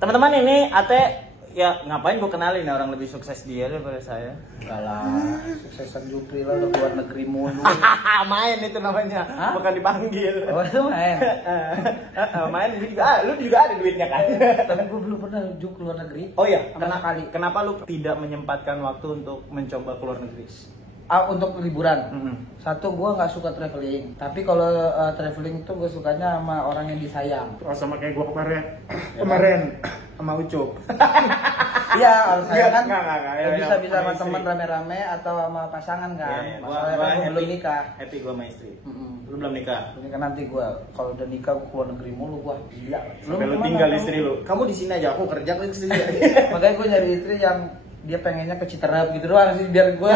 Teman-teman, ini Ate ya ngapain gue kenalin ya, orang lebih sukses dia daripada saya. Enggak lah, suksesan Jupri lah, udah keluar negeri mulu. Main itu namanya. Hah? Bukan dipanggil. Oh itu main? Main juga, lu juga ada duitnya kan. Tapi gue belum pernah keluar negeri. Oh iya, kali. Kenapa lu tidak menyempatkan waktu untuk mencoba keluar negeri? Untuk liburan. Satu, gue nggak suka traveling. Tapi kalau traveling itu gue sukanya sama orang yang disayang. Oh, sama kayak gue kemarin sama Ucup. Iya, kalau saya kan Nggak, bisa sama teman rame-rame atau sama pasangan kan. Iya, Masalahnya gua kan belum nikah. Happy gue sama istri. Lu belum nikah? Belum nikah, nanti gue kalau udah nikah gue keluar negeri mulu, gue gila. Sampai lu tinggal istri lu. Kamu di sini aja, aku kerja ke sini. Makanya gue nyari istri yang dia pengennya ke Citerap gitu doang sih, biar gue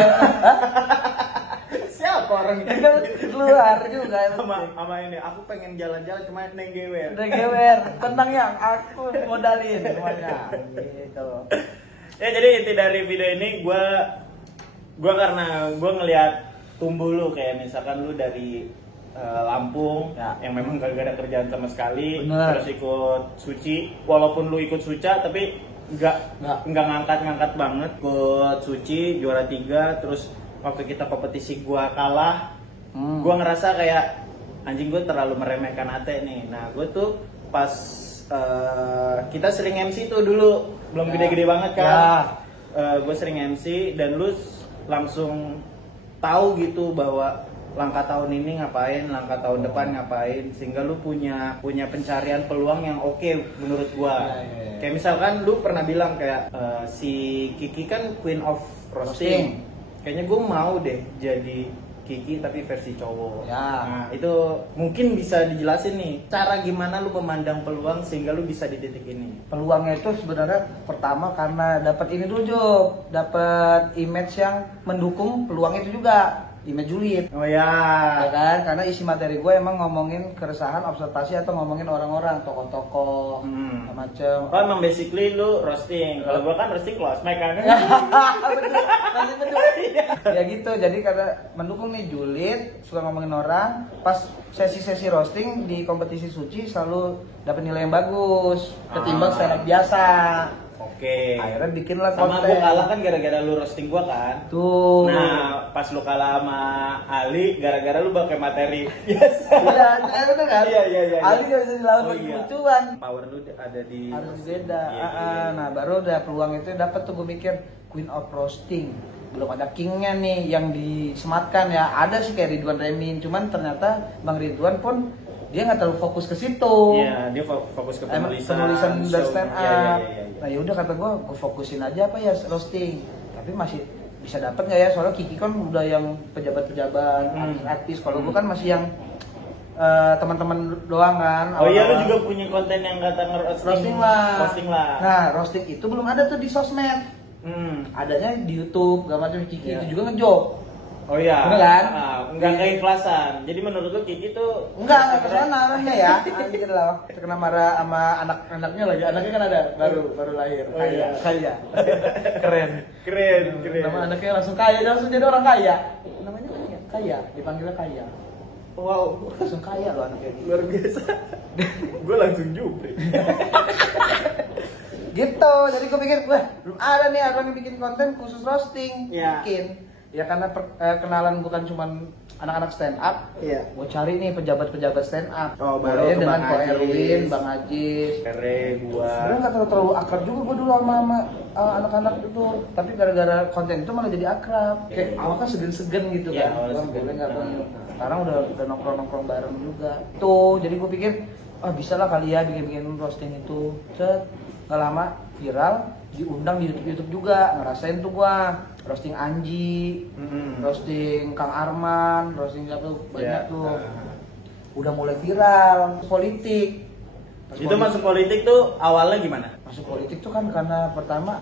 siapa orang itu? Keluar juga sama ini, aku pengen jalan-jalan cuma nenggewer. tentang yang aku modalin semuanya gitu. Ya, jadi inti dari video ini gue karena gue ngelihat tumbuh lu, kayak misalkan lu dari Lampung ya, yang memang gak ada kerjaan sama sekali. Bener. Terus ikut suci, walaupun lu ikut suca tapi nggak ngangkat banget. Ikut suci juara 3, terus waktu kita kompetisi gua kalah, gua ngerasa kayak anjing, gue terlalu meremehkan Ate nih. Nah, gue tuh pas kita sering MC tuh dulu, belum gede-gede banget kan. Gue sering MC dan lu langsung tahu gitu bahwa langkah tahun ini ngapain, langkah tahun depan ngapain, sehingga lu punya pencarian peluang yang oke menurut gua. Kayak misalkan lu pernah bilang kayak si Kiki kan Queen of Roasting. Kayaknya gue mau deh jadi Kiki tapi versi cowok. Nah, itu mungkin bisa dijelasin nih, cara gimana lu memandang peluang sehingga lu bisa di titik ini. Peluangnya itu sebenarnya pertama karena dapat ini dulu, Job, dapat image yang mendukung peluang itu juga. Image julid. Oh ya. Ya kan? Karena isi materi gue emang ngomongin keresahan, observasi atau ngomongin orang-orang, tokoh-tokoh, macam. Oh, emang basically lu roasting. Kalau gue kan roasting close mic kan. Betul. Ya gitu. Jadi karena mendukung nih julid, suka ngomongin orang, pas sesi-sesi roasting di kompetisi suci selalu dapat nilai yang bagus ketimbang stand up biasa. Oke. Akhirnya bikinlah konten. Sama gue kalah kan gara-gara lu roasting gue kan. Tuh. Nah, pas lu kalah sama Ali gara-gara lu pakai materi biasa. Iya, betul kan? Iya. Ali gak bisa dilawan pakai lucuan. Power lu ada di harus beda. Iya. Nah, baru udah peluang itu dapat tuh, gue mikir Queen of Roasting. Belum ada kingnya nih yang disematkan ya. Ada sih kayak Ridwan Remin, cuman ternyata Bang Ridwan pun dia nggak terlalu fokus ke situ. Iya, dia fokus ke penulisan dan stand up. Iya. Nah yaudah, kata gue fokusin aja apa ya roasting. Tapi masih bisa dapat nggak ya? Soalnya Kiki kan udah yang pejabat-pejabat, artis. Kalau gue kan masih yang teman-teman doang kan. Oh iya, lu juga punya konten yang kata roasting lah. Nah, roasting itu belum ada tuh di sosmed. Adanya di YouTube, gak macam Kiki itu juga ngejob. Oh iya. Bener kan? Enggak keikhlasan. Jadi menurut lu Kiki tuh enggak kesana arahnya ya. Anjir lah. Terkena marah sama anak-anaknya lagi. Anaknya kan ada baru lahir. Oh iya. Kaya. Keren. Nama anaknya langsung kaya, langsung jadi orang kaya. Namanya kaya. Dipanggilnya kaya. Wow, langsung kaya loh anaknya. Luar biasa. Gue langsung jupri. Gitu. Jadi gue pikir, wah, belum ada nih orang yang bikin konten khusus roasting. Bikin. Ya karena kenalan bukan cuman anak-anak stand up. Iya. Gue cari nih pejabat-pejabat stand up. Oh, baru dengan Ko Erwin, Bang Ajis, gua. Sebenarnya nggak terlalu akrab juga gue dulu sama anak-anak itu. Tapi gara-gara konten itu malah jadi akrab. Kayak awal kan segan-segan gitu kan. Boleh nggak bang? Sekarang udah nongkrong-nongkrong bareng juga. Tuh, jadi gue pikir, bisa lah kali ya bikin roasting itu. Nggak lama viral, diundang di YouTube juga. Ngerasain tuh gua roasting Anji, roasting Kang Arman, roasting siapa tuh banyak tuh. Udah mulai viral politik. Itu masuk politik tuh awalnya gimana? Masuk politik tuh kan karena pertama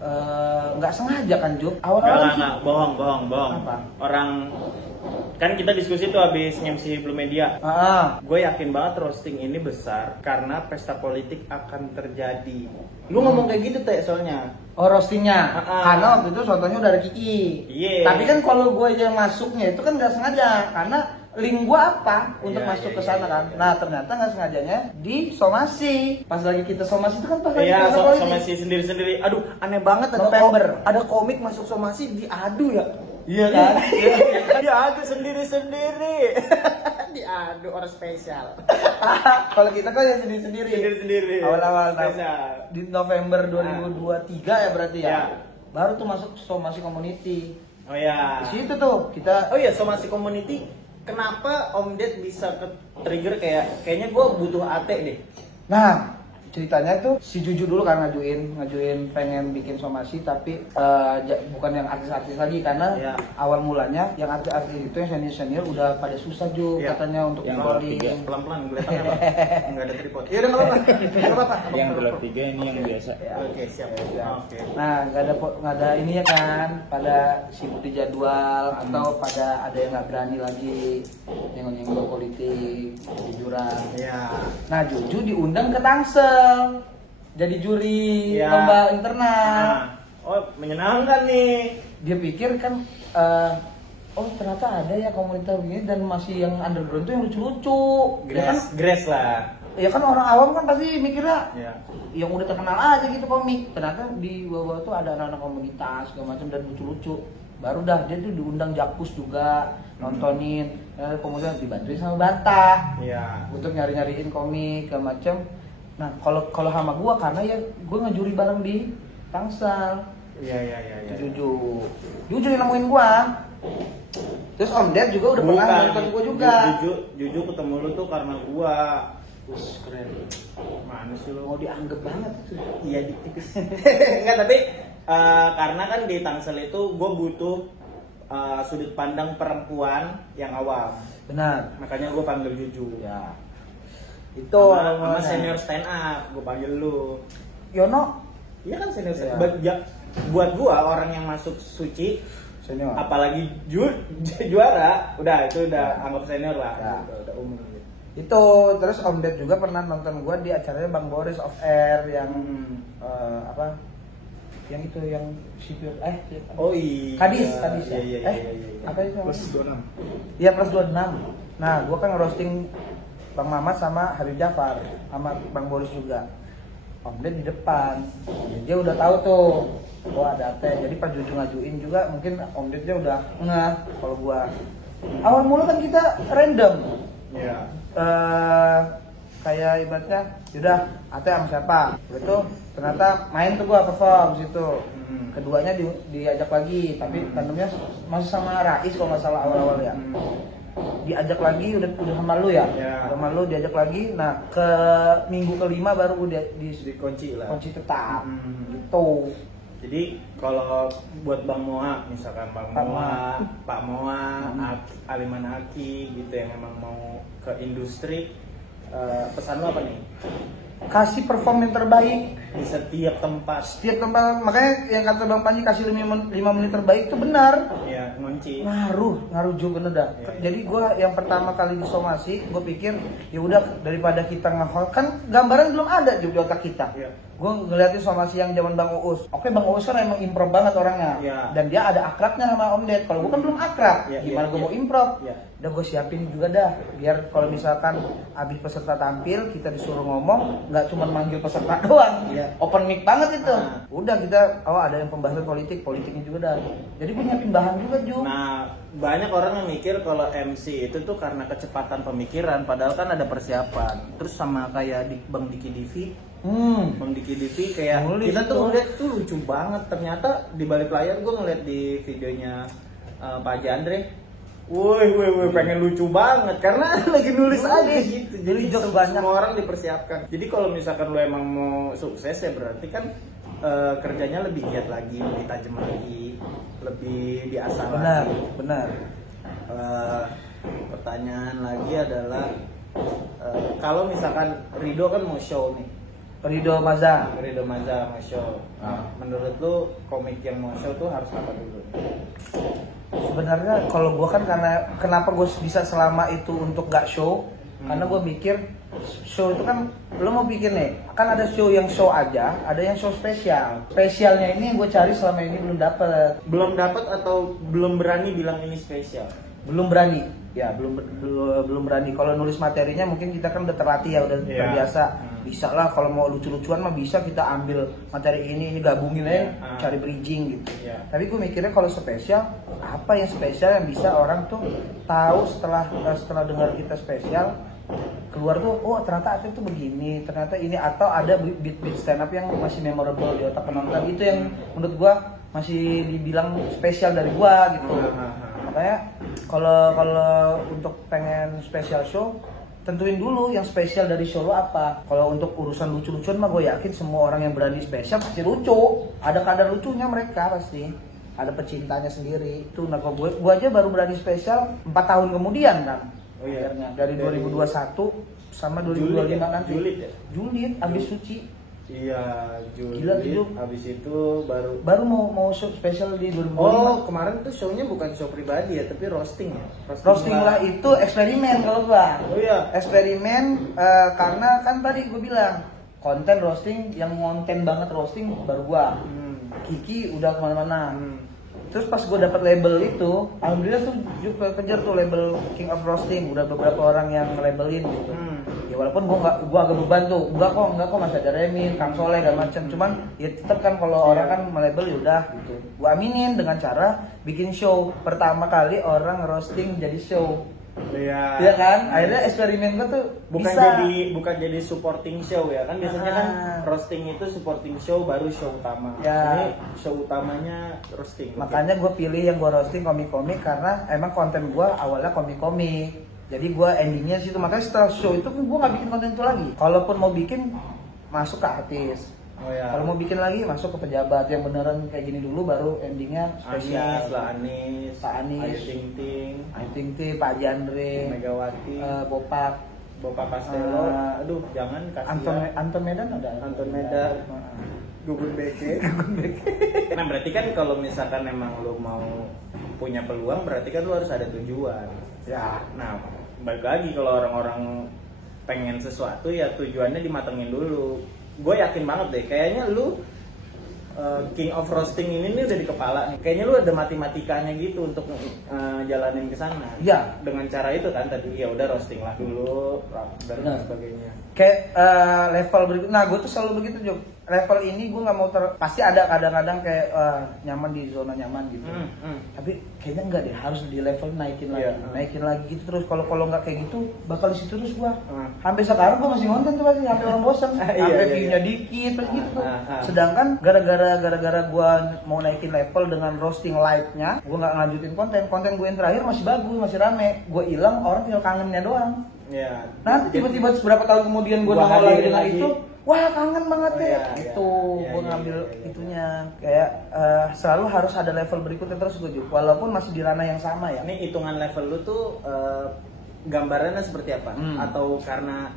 nggak sengaja kan, Jup. Awal-awal bohong. Apa? Orang kan kita diskusi tuh habis MC Blue Media. Gue yakin banget roasting ini besar karena pesta politik akan terjadi. Lu ngomong kayak gitu teh soalnya. Oh, roastingnya. Karena waktu itu contohnya udah ada Kiki. Iya. Tapi kan kalau gue aja masuknya itu kan nggak sengaja karena link gua apa untuk Iya, masuk iya, ke sana iya, kan. iya. Nah, ternyata nggak sengajanya di somasi. Pas lagi kita somasi itu kan pas lagi Iya, kita politik. somasi sendiri-sendiri. Aduh, aneh banget November. ada komik masuk somasi diadu ya. Iya kan? Diadu sendiri-sendiri. Diadu orang spesial. Kalau kita kan ya sendiri-sendiri. Sendiri-sendiri. Awal-awal Spesial. di November 2023 ya berarti ya. Ya. Baru tuh masuk somasi community. Oh ya. Di situ tuh kita Oh iya, somasi community. Kenapa Om Ded bisa ke trigger kayaknya gue butuh AT deh. Nah, ceritanya tuh si Juju dulu kan ngajuin pengen bikin somasi tapi bukan yang artis-artis lagi karena Ya. awal mulanya yang artis-artis itu yang senior-senior udah pada susah juga Ya. katanya untuk Yang calling. Pelan-pelan kelihatan apa? Enggak ada tripod. Iya, udah enggak apa-apa. Enggak apa-apa. Yang telur 3 ini yang biasa. Ya. Oke, siap. Ya. Oke. Nah, nggak ada ini ya kan, pada sibuk di jadwal atau pada ada yang nggak berani lagi nyenggol-nyenggol politik, jujuran. Ya. Nah, Juju diundang ke Tangsel jadi juri Ya. lomba internal. Nah. Oh, menyenangkan nih. Dia pikir kan, oh ternyata ada ya komunitas begini dan masih yang underground tuh yang lucu-lucu. Ya kan, Grace lah. ya kan orang awam kan pasti mikirnya Ya. yang udah terkenal aja gitu komik. Ternyata di bawah tuh ada anak-anak komunitas segala macam dan lucu-lucu. Baru dah dia tuh diundang Jakpus juga nontonin. Kemudian dibantuin sama Bata Iya. untuk nyari-nyariin komik segala macam. Nah, kalau sama gua karena ya gua ngejuri bareng di Tangsel. Iya, iya, iya, iya. Jujur yang nemuin gua. Terus Om Ded juga udah pernah nonton gua juga. Jujur ketemu lu tuh karena gua. Wus, keren. Mana sih lu? Mau dianggap banget itu. Iya, tipis. Enggak, tapi karena kan di Tangsel itu gue butuh sudut pandang perempuan yang awam. Benar. Makanya gue panggil Juju. Ya. Itu Sama senior stand up, gue panggil lu. Yono Iya kan senior stand Iya. up. Buat gue orang yang masuk suci, senior. apalagi juara, udah itu udah anggap senior lah. Ya. Gitu, udah umum. Gitu. Itu terus Om Ded juga pernah nonton gua di acaranya Bang Boris of Air yang apa? Yang itu yang sipil Oh iya. Kadis ya. Iya, iya, iya, iya. Apa itu? Plus 26. Iya, plus 26. Nah, gua kan ngerosting Bang Mamat sama Habib Jafar sama Bang Boris juga. Om Ded di depan. Dia udah tahu tuh gua ada teh. Jadi pas Juju ngajuin juga mungkin Om Dednya udah ngeh kalau gua. Awal mula kan kita random. Iya. Kayak ibaratnya yaudah Ate sama siapa itu ternyata main tuh gua perform situ. Keduanya diajak lagi tapi tandemnya masih sama Rais kalau nggak salah awal-awal ya. Diajak lagi udah sama lu ya. Ya. Sama lu diajak lagi. Nah ke minggu kelima baru udah Dikunci lah. kunci tetap Hmm. gitu. Jadi kalau buat Bang Moa, misalkan Bang Pak Moa, Pak Moa, Aliman Aki gitu yang emang mau ke industri, pesan lo apa nih? Kasih perform yang terbaik Di setiap tempat, setiap tempat. Makanya yang kata Bang Panji kasih 5 menit terbaik itu benar. ya ngunci. Ngaruh juga bener dah. Iya. Jadi gue yang pertama kali di somasi, gue pikir ya udah daripada kita nge-hold kan gambaran belum ada di otak kita. Iya. Gue ngeliatin somasi yang zaman Bang Uus. Oke, Bang Uus kan emang improv banget orangnya. Iya. Dan dia ada akrabnya sama Om Ded. Kalau gue kan belum akrab. Iya, Gimana iya, gue iya. mau improv? Iya. Udah gue siapin juga dah. Biar kalau misalkan abis peserta tampil kita disuruh ngomong, nggak cuma manggil peserta doang. Iya. Open mic banget itu. Ah. Udah kita ada yang pembahasan politiknya juga dah. Jadi gue nyiapin bahan juga Ju. Nah, banyak orang yang mikir kalau MC itu tuh karena kecepatan pemikiran, padahal kan ada persiapan. Terus sama kayak di Bang Diki Divi, Bang Diki Divi kayak Nulis kita tuh. tuh ngeliat tuh lucu banget. Ternyata di balik layar gue ngeliat di videonya Pak Jandre. Woi, pengen lucu banget karena lagi nulis aja gitu. Jadi jokes banyak. semua orang dipersiapkan. Jadi kalau misalkan lu emang mau sukses ya berarti kan kerjanya lebih giat lagi, lebih tajam lagi, lebih diasah lagi. Benar. Pertanyaan lagi adalah kalau misalkan Rido kan mau show nih, Rido Maza. Rido Maza mau show. Menurut lu komik yang mau show tuh harus apa dulu? Sebenarnya kalau gue kan karena kenapa gue bisa selama itu untuk gak show, karena gue mikir show itu kan lo mau bikin nih, kan ada show yang show aja, ada yang show spesial. Spesialnya ini yang gue cari selama ini belum dapet. Belum dapat atau belum berani bilang ini spesial? belum berani. Ya, belum berani. Kalau nulis materinya mungkin kita kan udah terlatih ya, udah terbiasa. Bisa lah kalau mau lucu-lucuan mah bisa kita ambil materi ini gabungin aja, cari bridging gitu. Tapi gue mikirnya kalau spesial, apa yang spesial yang bisa orang tuh tahu setelah dengar kita spesial, keluar tuh, oh ternyata Ate tuh begini, ternyata ini, atau ada beat stand up yang masih memorable di otak penonton. Itu yang menurut gue masih dibilang spesial dari gue gitu. Makanya kalau untuk pengen special show, tentuin dulu yang spesial dari show lo apa. Kalau untuk urusan lucu-lucuan mah gue yakin semua orang yang berani spesial pasti lucu. Ada kadar lucunya mereka pasti. Ada pecintanya sendiri. Itu nah gue aja baru berani spesial 4 tahun kemudian kan. Oh iya. Dari 2021 sama 2025 nanti. Julid abis suci. Iya, Gila tuh. Habis itu baru mau show spesial di 2025. Oh, kemarin tuh show-nya bukan show pribadi ya, tapi roasting ya. Roasting lah itu eksperimen kalau gua. Oh iya. Eksperimen karena kan tadi gua bilang konten roasting yang konten banget roasting baru gua. Kiki udah kemana-mana. Terus pas gue dapet label itu, alhamdulillah tuh juga kejar tuh label King of Roasting, udah beberapa orang yang labelin gitu. Ya walaupun gue agak beban tuh, enggak kok masih ada Remin, Kang Soleh dan macam. Cuman ya tetap kan kalau orang kan melabel ya udah gitu. Gue aminin dengan cara bikin show. Pertama kali orang roasting jadi show. Iya kan? Akhirnya eksperimen gue tuh bukan jadi supporting show ya kan, biasanya kan roasting itu supporting show baru show utama. Ini show utamanya roasting. Makanya gue pilih yang gue roasting komik-komik karena emang konten gue awalnya komik-komik. Jadi gue endingnya situ, makanya setelah show itu gue nggak bikin konten itu lagi. Kalaupun mau bikin masuk ke artis. Kalau mau bikin lagi masuk ke pejabat yang beneran kayak gini dulu, baru endingnya spesial. Anies, Ayu Ting Ting, Pak Jandre, Megawati, Bopak Castelo, aduh jangan kasih. Anton Medan ada. Anton Medan, Gugun Beke. Nah berarti kan kalau misalkan emang lo mau punya peluang, berarti kan lo harus ada tujuan. Ya, nah balik lagi kalau orang-orang pengen sesuatu ya tujuannya dimatengin dulu. Gue yakin banget deh, kayaknya lu King of Roasting ini nih udah di kepala nih. Kayaknya lu ada matematikanya gitu untuk jalanin ke sana. Iya. Dengan cara itu kan tadi ya udah roasting lah dulu dan sebagainya. Kayak level berikut. Nah, gue tuh selalu begitu, Jok. Level ini gue nggak mau pasti ada kadang-kadang kayak nyaman di zona nyaman gitu. Tapi kayaknya enggak deh, harus di level naikin lagi gitu terus. Kalau nggak kayak gitu bakal di situ terus gue. Sampai sekarang gue masih nonton tuh, masih sampai orang bosan. Sampai view-nya dikit terus gitu tuh. Sedangkan gara-gara gue mau naikin level dengan roasting live-nya, gue nggak ngajutin konten gue yang terakhir masih bagus, masih rame. Gue hilang, orang tinggal kangennya doang. Ya. Nanti tiba-tiba beberapa tahun kemudian gue nongol lagi dengan itu, wah kangen banget ya. Itu gue ngambil itunya. Kayak selalu harus ada level berikutnya terus gue juga, walaupun masih di ranah yang sama ya. Ini hitungan level lu tuh gambarannya seperti apa? Atau karena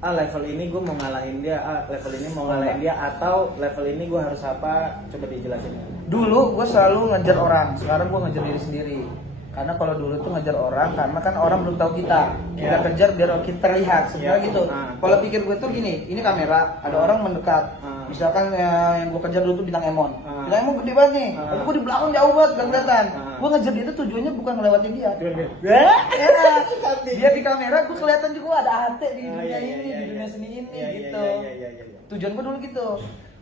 level ini gue mau ngalahin dia, level ini mau ngalahin dia, atau level ini gue harus apa? Coba dijelasin. Dulu gue selalu ngejar orang, sekarang gue ngejar diri sendiri. Karena kalau dulu tuh ngejar orang, karena kan orang belum tahu kita kejar biar kita terlihat sebenarnya gitu. Kalau pikir gue tuh gini, ini kamera, ada orang mendekat. Misalkan yang gue kejar dulu tuh bintang Emon. Bintang Emon gede banget nih, tapi gue di belakang jauh banget gak kelihatan. Gue ngejar dia tuh tujuannya bukan ngelewatin dia. Dia di kamera, gue kelihatan juga ada Ate di dunia ini, di dunia seni ini gitu. Tujuan gue dulu gitu.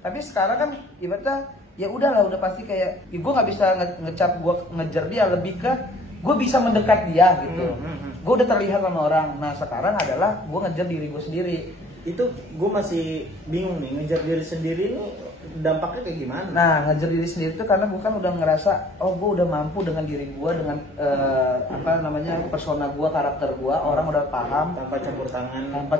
Tapi sekarang kan ibaratnya ya udahlah, udah pasti kayak ya gue nggak bisa ngecap gue ngejar dia, lebih ke gue bisa mendekat dia gitu. Gue udah terlihat sama orang. Nah sekarang adalah gue ngejar diri gue sendiri. Itu gue masih bingung nih, ngejar diri sendiri ini dampaknya kayak gimana? Nah ngejar diri sendiri itu karena gue kan udah ngerasa, oh gue udah mampu dengan diri gue, dengan persona gue, karakter gue, orang udah paham tanpa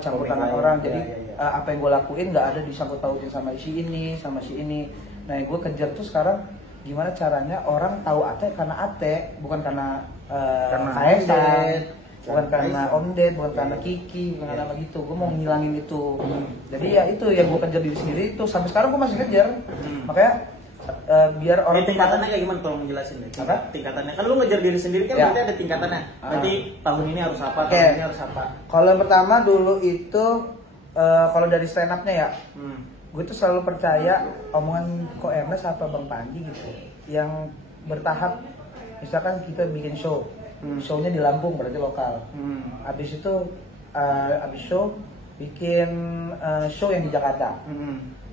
campur tangan orang. Jadi apa yang gue lakuin nggak ada disangkut pautin sama si ini, sama si ini. Nah gue kejar tuh sekarang gimana caranya orang tahu Ate karena Ate, bukan karena Kaisang, bukan karena Om Ded, bukan karena Kiki, bukan karena apa gitu. Gue mau ngilangin itu. Jadi ya itu yang gue kejar diri sendiri itu, sampai sekarang gue masih kejar. Makanya biar orang tingkatannya kayak gimana, tolong jelasin deh. Tingkatannya kan lu ngejar diri sendiri kan berarti ada tingkatannya. Berarti tahun ini harus apa, tahun ini harus apa. Kalau yang pertama dulu itu kalau dari stand up-nya ya, gue tuh selalu percaya omongan Ko Ernest apa Bang Panji gitu, yang bertahap. Misalkan kita bikin show, show-nya di Lampung berarti lokal. Abis itu abis show bikin show yang di Jakarta.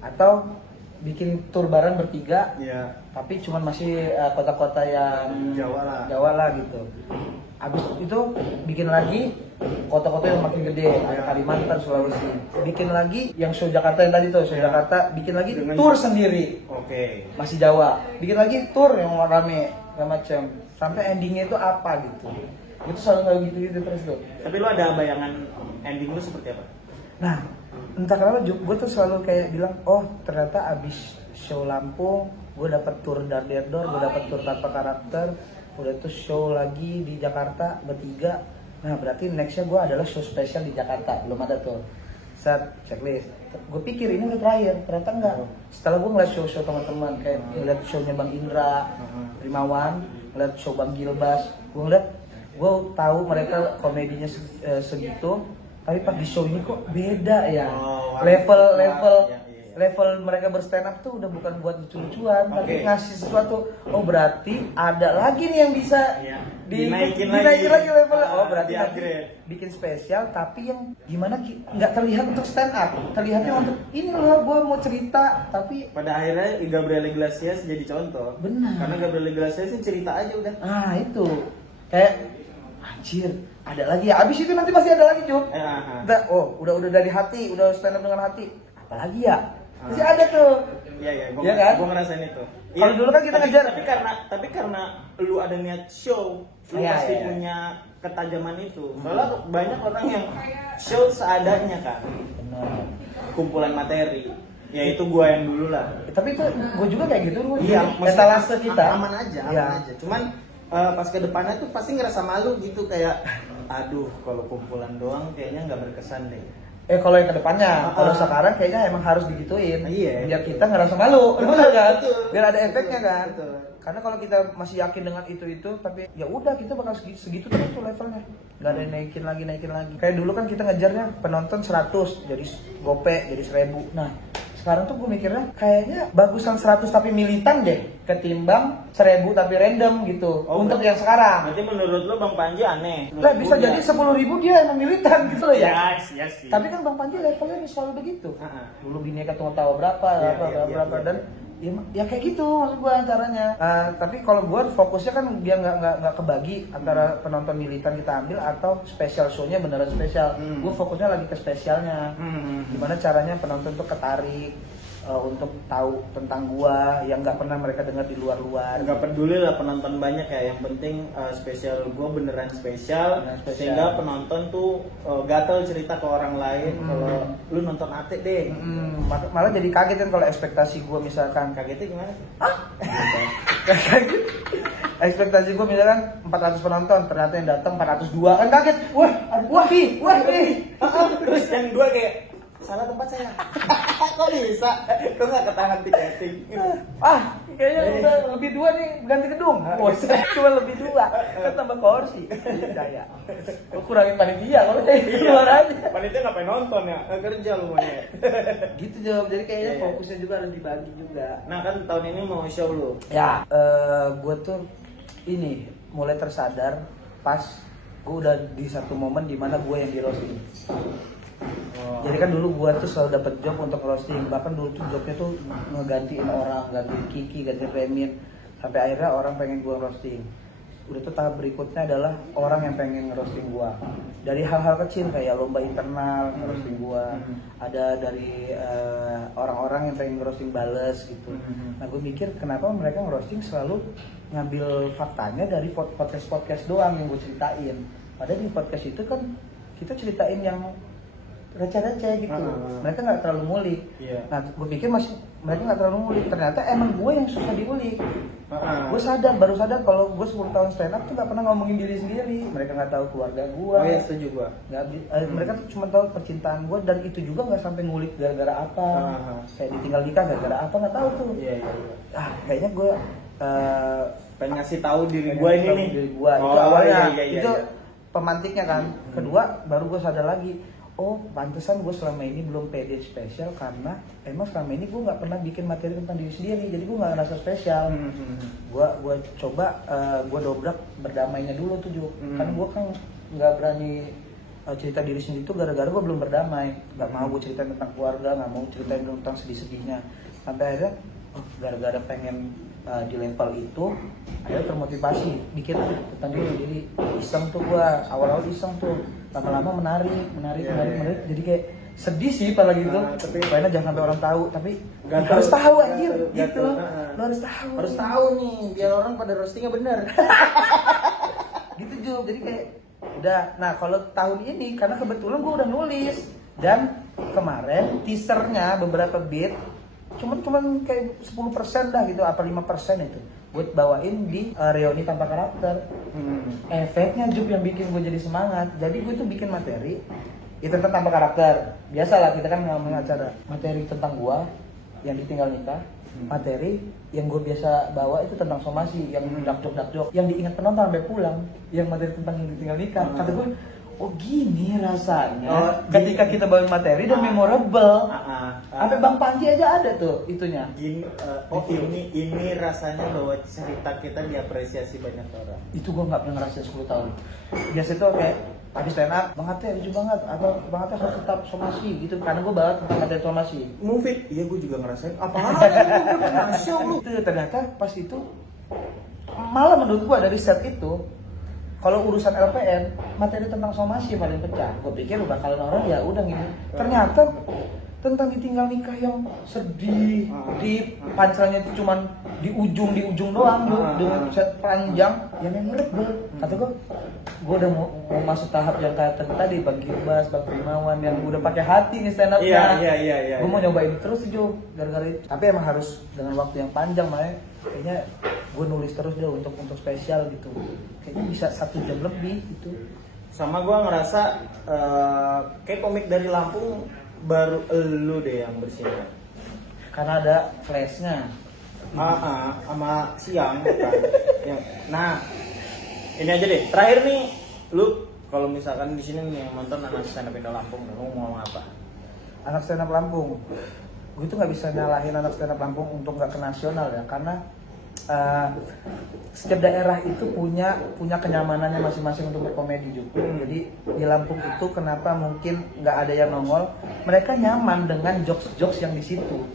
Atau bikin tour bareng bertiga. Tapi cuman masih kota-kota yang Jawa lah gitu. Abis itu bikin lagi kota-kota yang makin gede, ada Kalimantan, Sulawesi. Bikin lagi yang show Jakarta yang tadi tuh, show Jakarta. Bikin lagi tour sendiri. Masih Jawa. Bikin lagi tour yang rame, segala macam. Sampai endingnya itu apa gitu. Itu selalu kayak gitu terus tuh. Tapi lu ada bayangan ending lu seperti apa? Nah, entah kenapa gue tuh selalu kayak bilang, oh ternyata abis show Lampung, gue dapet tour Dar Der Dor, gue dapet tour tanpa karakter. Udah tuh show lagi di Jakarta bertiga. Nah berarti nextnya gue adalah show spesial di Jakarta. Belum ada tuh set checklist. Gue pikir ini udah terakhir, ternyata enggak. Setelah gue ngeliat show teman-teman, kayak ngeliat shownya Bang Indra, Rimawan, ngeliat show Bang Gilbas, gue tahu mereka komedinya segitu. Tapi pas di show ini kok beda ya. Level mereka berstand up tuh udah bukan buat lucu-lucuan, tapi ngasih sesuatu. Oh berarti ada lagi nih yang bisa dinaikin lagi levelnya. Oh berarti nanti bikin spesial, tapi yang gimana nggak terlihat untuk stand up, terlihatnya untuk ini loh gue mau cerita. Tapi pada akhirnya Gabriel Iglesias jadi contoh. Benar. Karena Gabriel Iglesias sih cerita aja udah. Ah itu kayak anjir. Ada lagi ya. Abis itu nanti masih ada lagi Cuk. Udah dari hati, udah stand up dengan hati. Apalagi ya? Masih ada tuh. Iya, kan? Gue ngerasain itu. Kalau dulu kan kita ngejar. Tapi karena lu ada niat show, lu pasti punya ketajaman itu. Soalnya banyak orang yang show seadanya kan. Benar. Kumpulan materi. Ya itu gue yang dulu lah. Tapi itu gue juga kayak gitu. Iya, etalase kita. Aman aja. Cuman pas ke depannya tuh pasti ngerasa malu gitu, kayak aduh kalau kumpulan doang kayaknya nggak berkesan deh. Kalau yang kedepannya, kalau sekarang kayaknya emang harus digituin. Iya. Biar kita ngerasa malu, betul kan? Biar ada efeknya kan. Betul. Karena kalau kita masih yakin dengan itu, tapi ya udah kita bakal segitu terus tuh levelnya. Gak ada yang naikin lagi. Kayak dulu kan kita ngejarnya penonton 100, jadi gope, jadi 1000. Nah, sekarang tuh gue mikirnya kayaknya bagusan 100 tapi militan deh ketimbang 1000 tapi random gitu. Untuk yang sekarang. Berarti menurut lo Bang Panji aneh? Lah bisa jadi 10.000 dia emang militan gitu loh ya. Iya sih. Tapi kan Bang Panji levelnya selalu begitu. Dulu Bineka Tunggal Tawa berapa dan ya kayak gitu maksud gue caranya. Tapi kalau gue fokusnya kan dia nggak kebagi antara penonton militan kita ambil atau special show-nya beneran spesial. Gue fokusnya lagi ke spesialnya. Gimana caranya penonton tuh ketarik untuk tahu tentang gua yang nggak pernah mereka dengar di luar-luar. Nggak peduli lah penonton banyak ya, yang penting spesial gua beneran spesial. Sehingga penonton tuh gatel cerita ke orang lain. Kalau lu nonton Ate deh, malah jadi kaget kan kalau ekspektasi gua misalkan. Kagetnya gimana? Ekspektasi gua misalkan 400 penonton, ternyata yang datang 402 kan kaget. Wah, Terus yang dua kayak salah tempat saya. Kok bisa? Kok nggak ketahan tiketing? Kayaknya udah lebih 2 nih ganti gedung. Cuma lebih 2 kan tambah kursi. Saya. Kok kurangin panitia kalau keluar aja. Panitia ngapain nonton ya? Nggak kerja lu maunya. Gitu Job. Jadi kayaknya fokusnya juga harus dibagi juga. Nah kan tahun ini mau show lu. Ya, gue tuh ini mulai tersadar pas gue udah di satu momen dimana gue yang di roasting. Jadi kan dulu gua tuh selalu dapat job untuk roasting, bahkan dulu tuh jobnya tuh ngegantiin orang, gantiin Kiki, gantiin Remin, sampai akhirnya orang pengen gua roasting. Udah tuh tahap berikutnya adalah orang yang pengen ngerosting gua. Dari hal-hal kecil kayak lomba internal ngerosting gua, ada dari orang-orang yang pengen ngerosting bales gitu. Nah gue mikir kenapa mereka ngerosting selalu ngambil faktanya dari podcast doang yang gue ceritain. Padahal di podcast itu kan kita ceritain yang receh-receh gitu. Mereka nggak terlalu ngulik. Nah gue pikir mereka nggak terlalu ngulik. Ternyata emang gue yang susah diulik. Gue baru sadar kalau gue 10 tahun stand up tuh nggak pernah ngomongin diri sendiri. Mereka nggak tahu keluarga gue. Oh ya setuju gue. Mereka tuh cuma tahu percintaan gue, dan itu juga nggak sampai ngulik gara-gara apa. Kayak ditinggal nikah gara-gara apa nggak tahu tuh. Kayaknya gue pengen ngasih tahu diri gue ini nih. Diri gue itu awalnya itu pemantiknya kan. Kedua baru gue sadar lagi. oh pantesan gue selama ini belum pede spesial karena emang selama ini gue nggak pernah bikin materi tentang diri sendiri, jadi gue nggak ngerasa spesial. Gue coba gue dobrak berdamainya dulu tuh Juk. Karena gue kan nggak berani cerita diri sendiri tuh gara-gara gue belum berdamai, nggak mau gue ceritain tentang keluarga, nggak mau ceritain tentang sedih-sedihnya. Sampai akhirnya gara-gara pengen di level itu akhirnya termotivasi bikin tentang diri sendiri. Iseng tuh gua, awal-awal iseng tuh, lama-lama menarik, jadi kayak sedih sih pada gitu. Tapi kayaknya jangan sampai orang tahu, tapi Gak harus tahu anjir gak gitu. tahu. Lo harus tahu nih biar orang pada roastingnya bener. Gitu Ju, jadi kayak udah. Nah kalau tahun ini karena kebetulan gua udah nulis dan kemarin teasernya beberapa bit cuman kayak 10% dah gitu, apa 5% itu buat bawain di reuni tanpa karakter. Efeknya Jup yang bikin gue jadi semangat. Jadi gue tuh bikin materi itu tentang tanpa karakter. Biasalah kita kan ngomong acara materi tentang gue yang ditinggal nikah. Materi yang gue biasa bawa itu tentang somasi yang dakjok yang diingat penonton sampai pulang, yang materi tentang yang ditinggal nikah. Kata gue, oh gini rasanya ketika kita bawa materi dan memorable. Sampai Bang Panji aja ada tuh itunya. Gini, ini rasanya bahwa cerita kita diapresiasi banyak orang. Itu gue nggak pernah ngerasain 10 tahun. Biasa tuh kayak habis stand up, Bang Ate lucu banget, atau Bang Ate harus tetap somasi gitu. Karena gue banget tentang materi somasi. Move, iya gue juga ngerasain. Apaan? Gue pernah show lu. Itu ternyata pas itu malah menurut gue dari set itu, kalau urusan LPN, materi tentang somasi paling pecah. Gue pikir bakalan orang ya udah gini. Ternyata tentang ditinggal nikah yang sedih, deep, pancelannya itu cuman di ujung doang dengan set panjang yang memorable. Kata gue udah mau masuk tahap yang kata tadi Bang Girbas, Bang Primawan yang udah pakai hati nih stand up-nya. Iya. Gue mau nyobain terus Jo, gara-gara itu. Tapi emang harus dengan waktu yang panjang, makanya kayaknya gue nulis terus deh untuk spesial gitu. Kayaknya bisa 1 jam lebih gitu. Sama gue ngerasa kayak komik dari Lampung baru elu deh yang bersinar. Karena ada flashnya. Sama siang kan. Nah, ini aja deh. Terakhir nih, lu kalau misalkan di sini nih yang nonton anak stand up Indo Lampung, lu mau ngomong apa? Anak stand up Lampung. Gue tuh nggak bisa nyalahin anak stand up Lampung untuk nggak ke nasional ya, karena setiap daerah itu punya kenyamanannya masing-masing untuk berkomedi juga. Jadi di Lampung itu kenapa mungkin nggak ada yang nongol? Mereka nyaman dengan jokes yang di situ,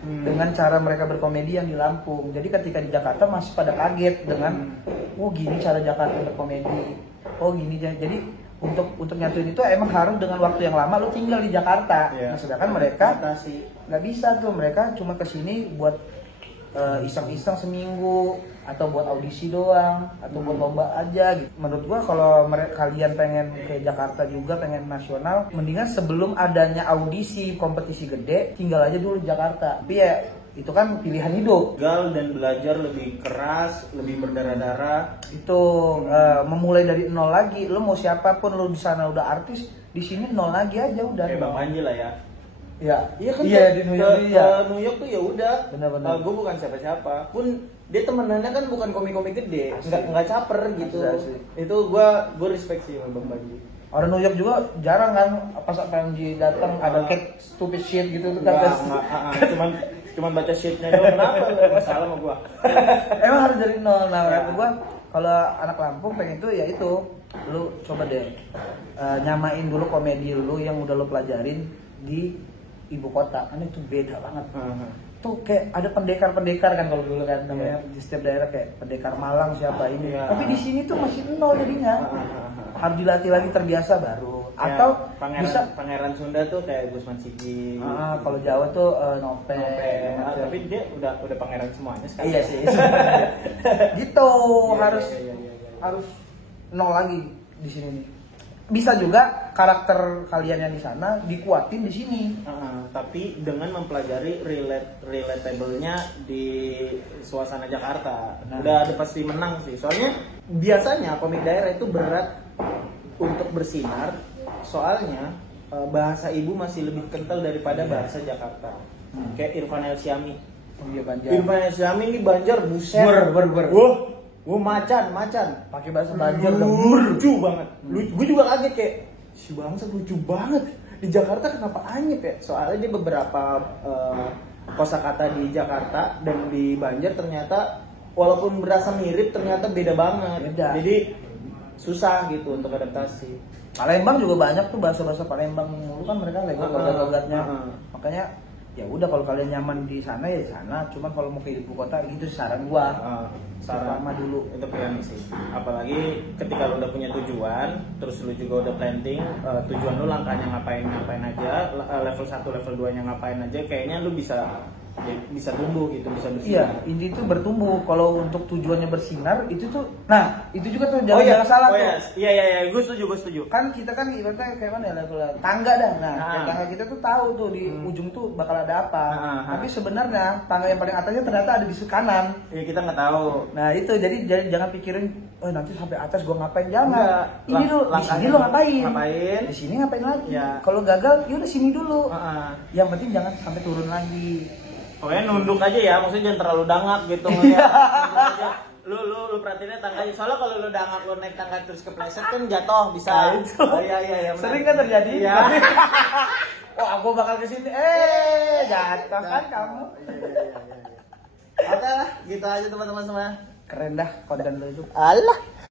dengan cara mereka berkomedi yang di Lampung. Jadi ketika di Jakarta masih pada kaget dengan, oh gini cara Jakarta berkomedi, oh gini. Jadi untuk nyatuin itu emang harus dengan waktu yang lama. Lu tinggal di Jakarta, nah, sedangkan mereka nggak bisa tuh. Mereka cuma kesini buat iseng-iseng seminggu atau buat audisi doang atau buat lomba aja gitu. Menurut gua kalau kalian pengen ke Jakarta juga, pengen nasional, mendingan sebelum adanya audisi kompetisi gede tinggal aja dulu di Jakarta. Tapi ya itu kan pilihan hidup. Gal dan belajar lebih keras, lebih berdarah-darah. Itu memulai dari nol lagi. Lo mau siapapun, lo di sana udah artis, di sini nol lagi aja udah. Kayak Bang Panji lah ya. Iya Kan di New York New York tuh ya udah. Benar-benar. Gue bukan siapa-siapa. Pun dia temenannya kan bukan komik-komik gede, nggak caper gitu. Asli. Itu gue respect sih sama Bang Panji. Orang New York juga jarang kan pas Panji datang ada cake stupid shit gitu tuh kan. Cuman baca shitnya doang. Kenapa masalah sama gue? Emang harus dari nol. Nah, kata gue kalau anak Lampung pengen itu ya itu, lu coba deh nyamain dulu komedi lu yang udah lu pelajarin di ibu kota, kan itu beda banget. Tuh kayak ada pendekar kan kalau dulu kan namanya di setiap daerah kayak pendekar Malang siapa ini. Tapi di sini tuh masih nol jadinya. Harus dilatih lagi terbiasa baru. Atau Pangeran Sunda tuh kayak Gusman Sigi. Kalau Jawa tuh Nope. Tapi dia udah pangeran semuanya sekarang. Iya sih. Gitu harus nol lagi di sini nih. Bisa juga karakter kalian yang di sana dikuatin di sini. Tapi dengan mempelajari relatable-nya di suasana Jakarta. Udah pasti menang sih. Soalnya biasanya komik daerah itu berat untuk bersinar. Soalnya bahasa ibu masih lebih kental daripada bahasa Jakarta. Kayak Irfan El Syami. Irfan El Syami ini Banjar buset. Macan. Pakai bahasa Banjar lucu banget. Gue juga kaget kayak si bangsa lucu banget. Di Jakarta kenapa anyep ya? Soalnya dia beberapa kosakata di Jakarta dan di Banjar ternyata walaupun berasa mirip ternyata beda banget. Beda. Jadi susah gitu untuk adaptasi. Palembang juga banyak tuh bahasa-bahasa Palembang mulu kan mereka logat-logatnya. Makanya ya udah kalau kalian nyaman di sana ya di sana. Cuman kalau mau ke ibu kota gitu sih saran gua. Saran lama dulu itu keren sih. Apalagi ketika lu udah punya tujuan, terus lu juga udah planning tujuan lu langkahnya ngapain aja, level 1, level 2-nya ngapain aja, kayaknya lu bisa tumbuh gitu, bisa bersinar. Iya, inti itu bertumbuh. Kalau untuk tujuannya bersinar itu tuh, nah itu juga tuh jangan salah tuh. Iya, gue setuju. Kan kita kan ibaratnya kayak mana ya level tangga dah. Nah, ya tangga kita tuh tahu tuh di ujung tuh bakal ada apa. Tapi sebenarnya tangga yang paling atasnya ternyata ada di sisi kanan. Iya, kita nggak tahu. Nah itu jadi jangan pikirin, oh nanti sampai atas gua ngapain, jangan. Enggak. Ini lu di sini lu ngapain? Di sini ngapain lagi? Ya. Kalau gagal, ya udah sini dulu. Yang penting jangan sampai turun lagi. Pokoknya nunduk aja ya, maksudnya jangan terlalu dangak gitu ngeliat. Lu perhatiinnya tangganya. Soalnya kalau lu dangak, lu naik tangga terus kepleset kan jatuh bisa. Iya. Sering kan terjadi. Iya. Wah, aku bakal kesini. Jatuh kan kamu. Oke lah, gitu aja teman-teman semua. Keren dah konten lu itu. Allah.